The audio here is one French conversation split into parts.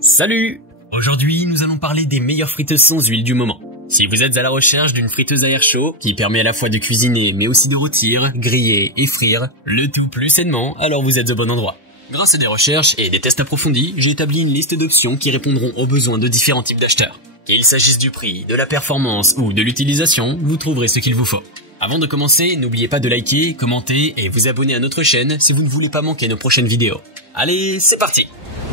Salut! Aujourd'hui, nous allons parler des meilleures friteuses sans huile du moment. Si vous êtes à la recherche d'une friteuse à air chaud qui permet à la fois de cuisiner mais aussi de rôtir, griller et frire, le tout plus sainement, alors vous êtes au bon endroit. Grâce à des recherches et des tests approfondis, j'ai établi une liste d'options qui répondront aux besoins de différents types d'acheteurs. Qu'il s'agisse du prix, de la performance ou de l'utilisation, vous trouverez ce qu'il vous faut. Avant de commencer, n'oubliez pas de liker, commenter et vous abonner à notre chaîne si vous ne voulez pas manquer nos prochaines vidéos. Allez, c'est parti!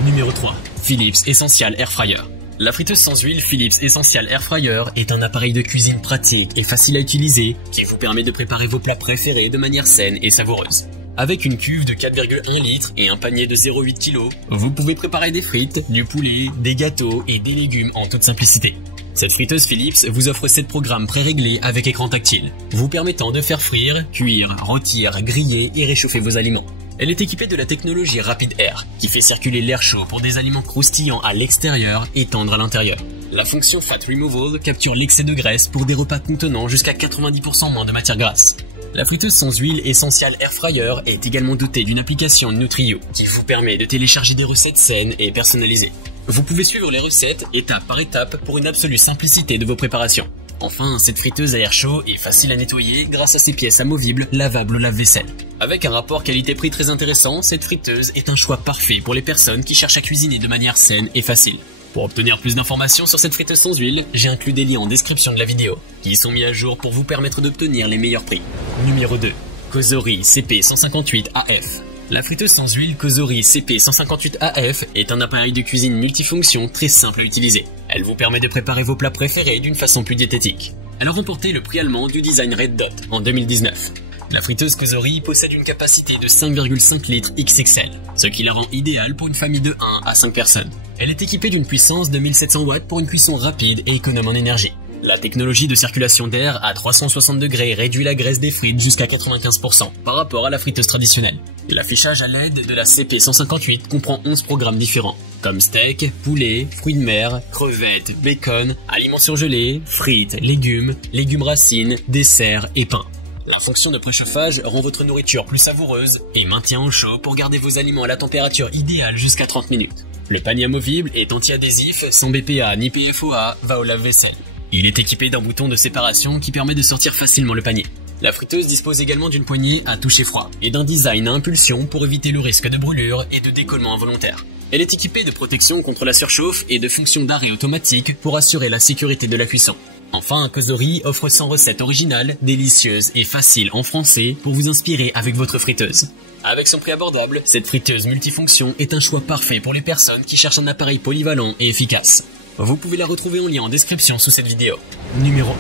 Numéro 3. Philips Essential Air Fryer. La friteuse sans huile Philips Essential Air Fryer est un appareil de cuisine pratique et facile à utiliser qui vous permet de préparer vos plats préférés de manière saine et savoureuse. Avec une cuve de 4,1 litres et un panier de 0,8 kg, vous pouvez préparer des frites, du poulet, des gâteaux et des légumes en toute simplicité. Cette friteuse Philips vous offre 7 programmes pré-réglés avec écran tactile, vous permettant de faire frire, cuire, rôtir, griller et réchauffer vos aliments. Elle est équipée de la technologie Rapid Air, qui fait circuler l'air chaud pour des aliments croustillants à l'extérieur et tendres à l'intérieur. La fonction Fat Removal capture l'excès de graisse pour des repas contenant jusqu'à 90% moins de matière grasse. La friteuse sans huile Essential Air Fryer est également dotée d'une application Nutri-You, qui vous permet de télécharger des recettes saines et personnalisées. Vous pouvez suivre les recettes étape par étape pour une absolue simplicité de vos préparations. Enfin, cette friteuse à air chaud est facile à nettoyer grâce à ses pièces amovibles lavables au lave-vaisselle. Avec un rapport qualité-prix très intéressant, cette friteuse est un choix parfait pour les personnes qui cherchent à cuisiner de manière saine et facile. Pour obtenir plus d'informations sur cette friteuse sans huile, j'ai inclus des liens en description de la vidéo, qui sont mis à jour pour vous permettre d'obtenir les meilleurs prix. Numéro 2. Cosori CP158AF. La friteuse sans huile Cosori CP158AF est un appareil de cuisine multifonction très simple à utiliser. Elle vous permet de préparer vos plats préférés d'une façon plus diététique. Elle a remporté le prix allemand du design Red Dot en 2019. La friteuse Cosori possède une capacité de 5,5 litres XXL, ce qui la rend idéale pour une famille de 1 à 5 personnes. Elle est équipée d'une puissance de 1700 watts pour une cuisson rapide et économe en énergie. La technologie de circulation d'air à 360 degrés réduit la graisse des frites jusqu'à 95% par rapport à la friteuse traditionnelle. L'affichage à l'aide de la CP158 comprend 11 programmes différents, comme steak, poulet, fruits de mer, crevettes, bacon, aliments surgelés, frites, légumes racines, desserts et pain. La fonction de préchauffage rend votre nourriture plus savoureuse et maintient au chaud pour garder vos aliments à la température idéale jusqu'à 30 minutes. Le panier amovible est anti-adhésif, sans BPA ni PFOA, va au lave-vaisselle. Il est équipé d'un bouton de séparation qui permet de sortir facilement le panier. La friteuse dispose également d'une poignée à toucher froid et d'un design à impulsion pour éviter le risque de brûlure et de décollement involontaire. Elle est équipée de protection contre la surchauffe et de fonctions d'arrêt automatique pour assurer la sécurité de la cuisson. Enfin, Cosori offre 100 recettes originales, délicieuses et faciles en français pour vous inspirer avec votre friteuse. Avec son prix abordable, cette friteuse multifonction est un choix parfait pour les personnes qui cherchent un appareil polyvalent et efficace. Vous pouvez la retrouver en lien en description sous cette vidéo. Numéro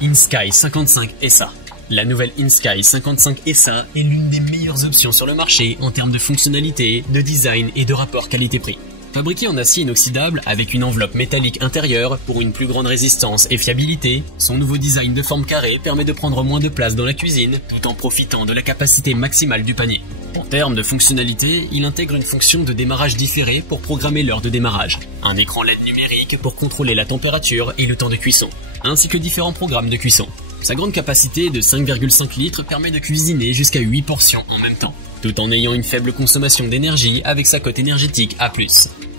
1. InSky 55 SA. La nouvelle InSky 55 SA est l'une des meilleures options sur le marché en termes de fonctionnalité, de design et de rapport qualité-prix. Fabriqué en acier inoxydable avec une enveloppe métallique intérieure pour une plus grande résistance et fiabilité, son nouveau design de forme carrée permet de prendre moins de place dans la cuisine tout en profitant de la capacité maximale du panier. En termes de fonctionnalité, il intègre une fonction de démarrage différé pour programmer l'heure de démarrage, un écran LED numérique pour contrôler la température et le temps de cuisson, ainsi que différents programmes de cuisson. Sa grande capacité de 5,5 litres permet de cuisiner jusqu'à 8 portions en même temps, tout en ayant une faible consommation d'énergie avec sa cote énergétique A+.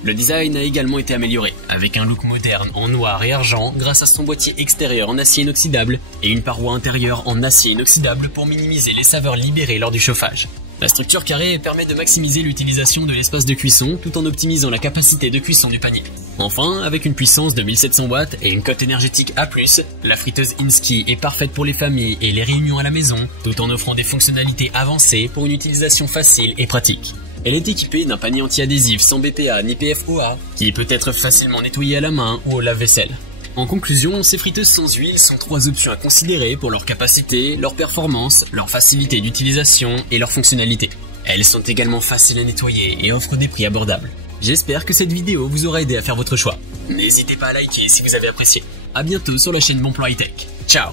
Le design a également été amélioré, avec un look moderne en noir et argent grâce à son boîtier extérieur en acier inoxydable et une paroi intérieure en acier inoxydable pour minimiser les saveurs libérées lors du chauffage. La structure carrée permet de maximiser l'utilisation de l'espace de cuisson tout en optimisant la capacité de cuisson du panier. Enfin, avec une puissance de 1700 watts et une cote énergétique A+, la friteuse InSky est parfaite pour les familles et les réunions à la maison, tout en offrant des fonctionnalités avancées pour une utilisation facile et pratique. Elle est équipée d'un panier anti-adhésif sans BPA ni PFOA, qui peut être facilement nettoyé à la main ou au lave-vaisselle. En conclusion, ces friteuses sans huile sont 3 options à considérer pour leur capacité, leur performance, leur facilité d'utilisation et leur fonctionnalité. Elles sont également faciles à nettoyer et offrent des prix abordables. J'espère que cette vidéo vous aura aidé à faire votre choix. N'hésitez pas à liker si vous avez apprécié. A bientôt sur la chaîne Bon Plan High Tech. Ciao!